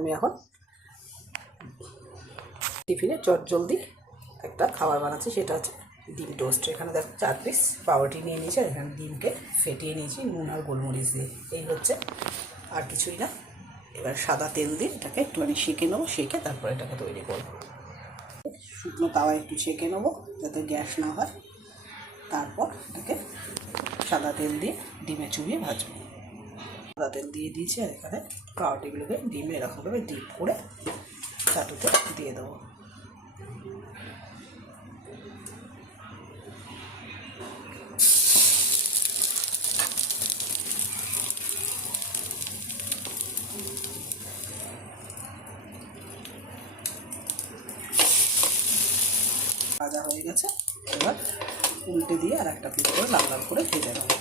আমি এখন টিফিনে চটজলদি একটা খাবার বানাচ্ছি, সেটা হচ্ছে ডিম টোস্ট। এখানে দেখো 4 পিস পাউরুটি নিয়ে নিয়েছি, আর এখানে ডিমকে ফেটিয়ে নিয়েছি নুন আর গোলমরিচ দিয়ে। এই হচ্ছে, আর কিছুই না। এবার সাদা তেল দিয়ে এটাকে একটুখানি সেঁকে নেবো, সেঁকে তারপর এটাকে তৈরি করবো। শুকনো তাওয়া একটু সেঁকে নেবো যাতে গ্যাস না হয়, তারপর এটাকে সাদা তেল দিয়ে ডিমে চুবিয়ে ভাজবো। সাদা তেল দিয়ে দিয়েছি, আর এখানে পাউরুটিগুলোকে ডিমে এরকমভাবে ডিপ করে চাটুতে দিয়ে দেবো। ভাজা হয়ে গেছে, এবার উল্টে দিয়ে আর একটা পিস করে লাল লাল করে ভেজে নেবো।